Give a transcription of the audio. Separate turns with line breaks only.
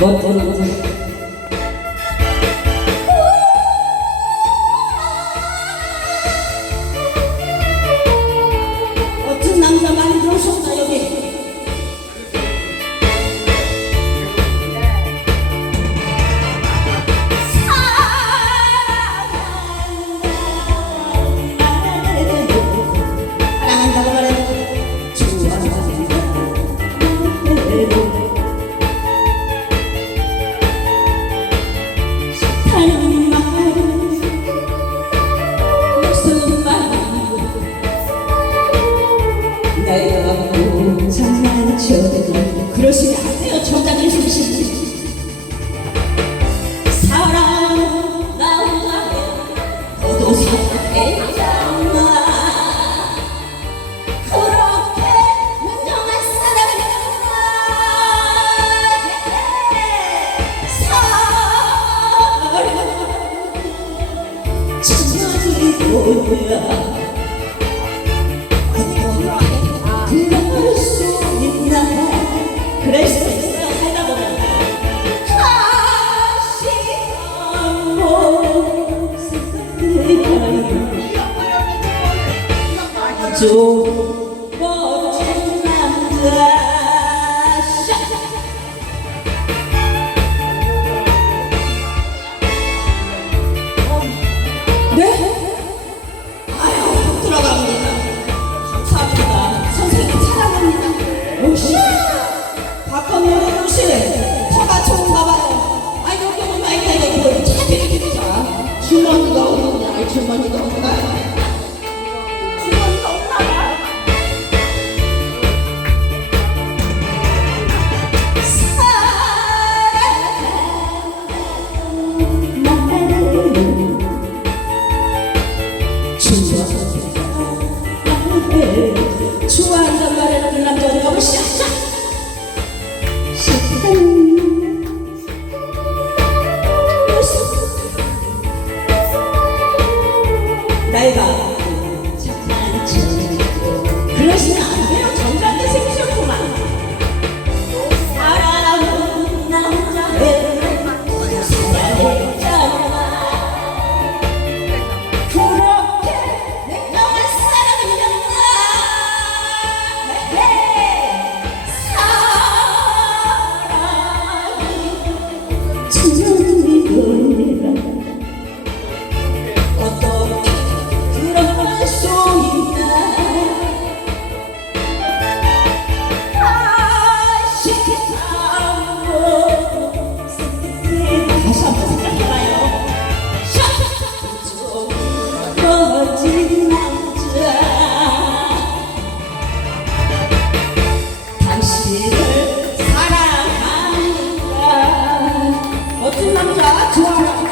멋 안 돼요. 정답을 주시지 사랑 나온다 너도 사랑했잖아 그렇게 운명한 사랑을 사랑 정말이야 좀 멋진 남자 네? 아유 들어갑니다 감사합니다. 선생님 사랑합니다. 역시 박건우 씨 터가 좋은가 봐요. 아 여기 오면 이렇게 되고 차들이 주머니가 없느냐 주머니가 없나? 좋아해 좋아한단 말에 그 남자를 가고 시작. 나이가 走。